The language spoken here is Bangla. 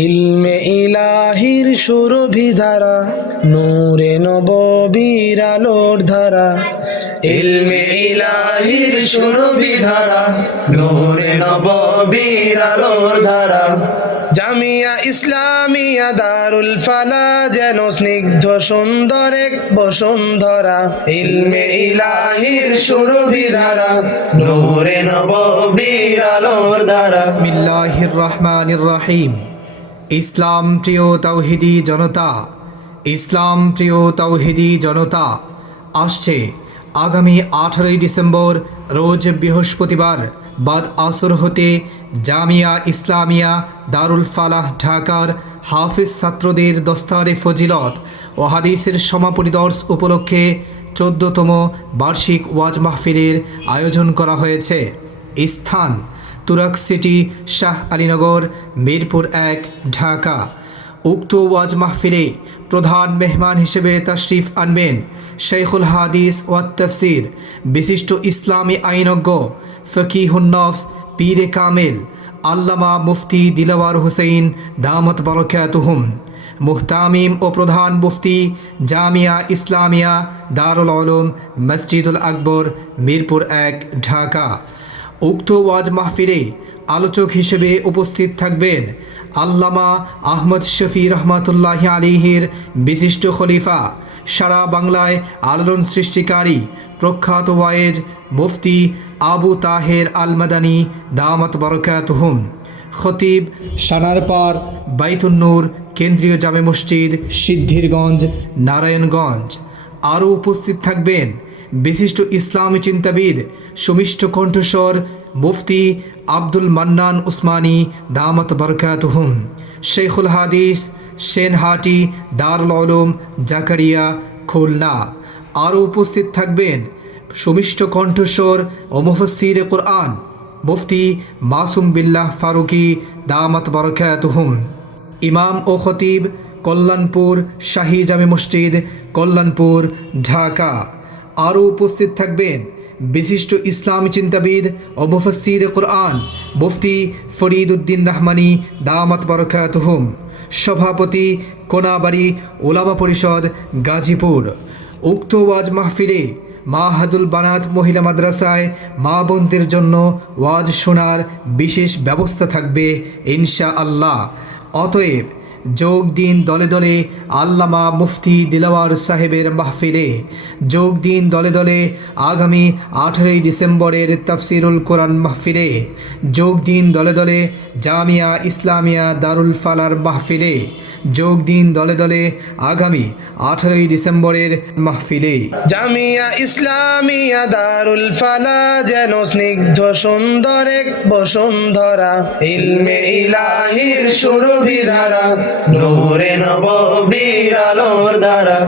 ইলমে ইলাহির সুরভিধারা, নূরে নববীর আলোর ধারা। ইলমে ইলাহির সুরভিধারা, নূরে নববীর আলোর ধারা। জামিয়া ইসলামিয়া দারুল ফালা যেন স্নিগ্ধ সুন্দর এক বসুন্ধরা। ইলমে ইলাহির সুরভিধারা, নূরে নববীর আলোর ধারা। বিসমিল্লাহির রহমানির রহিম। ইসলাম প্রিয় তাওহিদি জনতা, ইসলাম প্রিয় তাওহিদি জনতা, আসছে আগামী 18ই ডিসেম্বর রোজ বৃহস্পতিবার বাদ আসর হতে জামিয়া ইসলামিয়া দারুল ফালাহ ঢাকার হাফিজ ছাত্রদের দস্তারে ফজিলত ও হাদিসের সমাপনী দর্স উপলক্ষে 14তম বার্ষিক ওয়াজ মাহফিলের আয়োজন করা হয়েছে। স্থান তুরাক সিটি, শাহ আলীনগর, মিরপুর 1, ঢাকা। উক্ত ওয়াজ মাহফিলে প্রধান মেহমান হিসেবে তাশরিফ আনবেন শেখুল হাদিস ওয়াত তাফসির, বিশিষ্ট ইসলামী আইনজ্ঞ, ফকিহুন নফস, পীরে কামেল, আল্লামা মুফতি দিলওয়ার হুসেইন দামত বরকাতুহুম। মুহতামিম ও প্রধান মুফতি জামিয়া ইসলামিয়া দারুল উলুম মসজিদুল আকবর, মিরপুর 1, ঢাকা। উক্ত ওয়াজ মাহফিলে আলোচক হিসেবে উপস্থিত থাকবেন আল্লামা আহমদ শফি রহমাতুল্লাহি আলাইহির বিশিষ্ট খলিফা, সারা বাংলায় আলোড়ন সৃষ্টিকারী প্রখ্যাত ওয়াইজ মুফতি আবু তাহের আল মাদানী দামাত বরকাতুহুম। খতিব সানারপাড় বাইতুন নূর কেন্দ্রীয় জামে মসজিদ, সিদ্ধিরগঞ্জ, নারায়ণগঞ্জ। আরও উপস্থিত থাকবেন বিশিষ্ট ইসলামী চিন্তাবিদ, সুমিষ্ট কণ্ঠস্বর মুফতি আব্দুল মান্নান উসমানী দামাত বরকাতুহুম, শেখুল হাদিস সেনহাটি দারুল উলুম জাকারিয়া, খুলনা। আরও উপস্থিত থাকবেন সুমিষ্ট কণ্ঠস্বর ও মুফাসসিরে কুরআন মুফতি মাসুম বিল্লাহ ফারুকি দামাত বরকাতুহুম। ইমাম ও খতিব কল্যাণপুর শাহী জামে মসজিদ, কল্যাণপুর, ঢাকা। আরও উপস্থিত থাকবেন বিশিষ্ট ইসলামী চিন্তাবিদ ও মুফাসসিরে কুরআন মুফতি ফরিদ উদ্দিন রহমানী দামাত বরকাতুহুম। সভাপতি কোনাবাড়ি ওলামা পরিষদ, গাজীপুর। উক্ত ওয়াজ মাহফিলে মাহাদুল বানাত মহিলা মাদ্রাসায় মা বোনদের জন্য ওয়াজ শোনার বিশেষ ব্যবস্থা থাকবে ইনশাআল্লাহ। অতএব যোগ দিন দলে দলে আল্লামা মুফতি দিলওয়ার সাহেবের মাহফিলে, যোগ দিন দলে দলে আগামী 18ই ডিসেম্বরের তাফসিরুল কোরআন মাহফিলে, যোগ দিন দলে দলে জামিয়া ইসলামিয়া দারুল ফালার মাহফিলে, যোগ দিন দলে দলে আগামী 18ই ডিসেম্বরের মাহফিলে। জামিয়া ইসলামিয়া দারুল ফালা যেন স্নিগ্ধ সুন্দর এক বসুন্ধরা। ইলমে ইলাহির সুরভিধারা, নূরে নববীর আলোর ধারা।